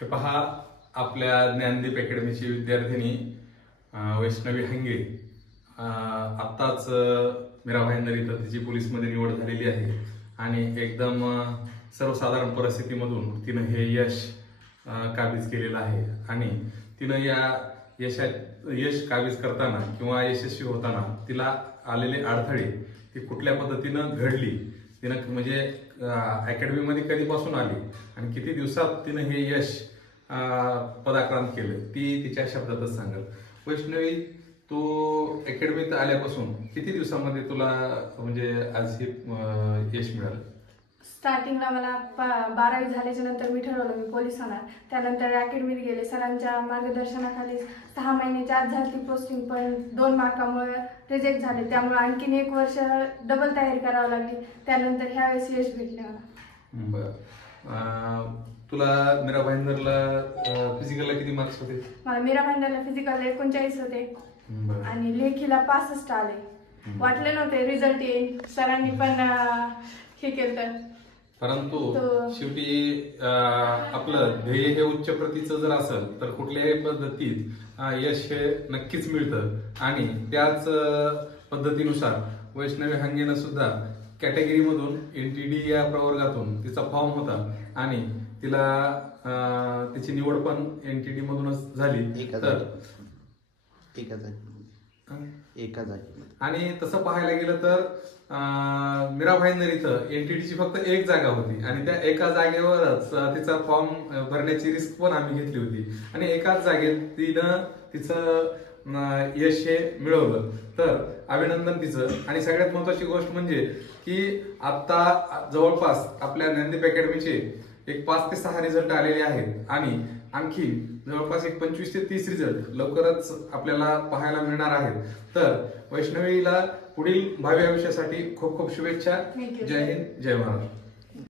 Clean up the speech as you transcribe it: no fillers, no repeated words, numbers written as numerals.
हे पहा, आपल्या ज्ञानदीप अकॅडमीची विद्यार्थिनी वैष्णवी हंगे आत्ताच मीरा भाईंदर इथं तिची पोलीसमध्ये निवड झालेली आहे आणि एकदम सर्वसाधारण परिस्थितीमधून तिनं हे यश काबीज केलेलं आहे आणि तिनं या यश काबीज करताना किंवा यशस्वी होताना तिला आलेले अडथळे ती कुठल्या पद्धतीनं घडली, तिनं म्हणजे अकॅडमीमध्ये कधीपासून आली आणि किती दिवसात तिनं हे यश पदाक्रांत केलं ती तिच्या शब्दातच सांगेल. वैष्णवी, तू अकॅडमीत आल्यापासून किती दिवसामध्ये तुला म्हणजे आज हे यश मिळालं? स्टार्टिंगला मला 12वी झाल्याच्या नंतर मी ठरवलं मी पोलीस होणार. त्यानंतर अकॅडमीत गेले. सरांच्या मार्गदर्शनाखाली 6 महिन्याच्या आत झाली ती पोस्टिंग, पण 2 मार्कामुळे रिजेक्ट झाले. त्यामुळे आणखीन 1 वर्ष डबल तयारी करावी लागली. त्यानंतर ह्यावेळेस यश भेटले मला. बरं, तुला मीरा भाईंदरला फिजिकलला किती मार्क्स होते? मला मीरा भाईंदरला फिजिकल 39 होते आणि लेखीला 65 आले. वाटले नव्हते रिझल्ट येईल, सरांनी पण हे केलं. परंतु शेवटी आपलं ध्येय हे उच्च प्रतीचं जर असेल तर कुठल्याही पद्धतीत यश हे नक्कीच मिळतं आणि त्याच पद्धतीनुसार वैष्णवी हंगेनं सुद्धा कॅटेगरीमधून NTD या प्रवर्गातून तिचा फॉर्म होता आणि तिला तिची निवड पण NTD मधूनच झाली. तर आणि तसं पाहायला गेलं तर मीरा भाईंदर इथं NTDची फक्त 1 जागा होती आणि त्या एका जागेवरच तिचा फॉर्म भरण्याची रिस्क पण आम्ही घेतली होती आणि एकाच जागेत तिनं तिचं यश हे मिळवलं. तर अभिनंदन तिचं. आणि सगळ्यात महत्वाची गोष्ट म्हणजे की आता जवळपास आपल्या ज्ञानदीप अकॅडमीचे एक 5 ते 6 रिझल्ट आलेले आहेत आणि आणखी जवळपास एक 25 ते 30 रिझल्ट लवकरच आपल्याला पाहायला मिळणार आहेत. तर वैष्णवीला पुढील भावी आयुष्यासाठी खूप खूप शुभेच्छा. जय हिंद, जय महाराष्ट्र.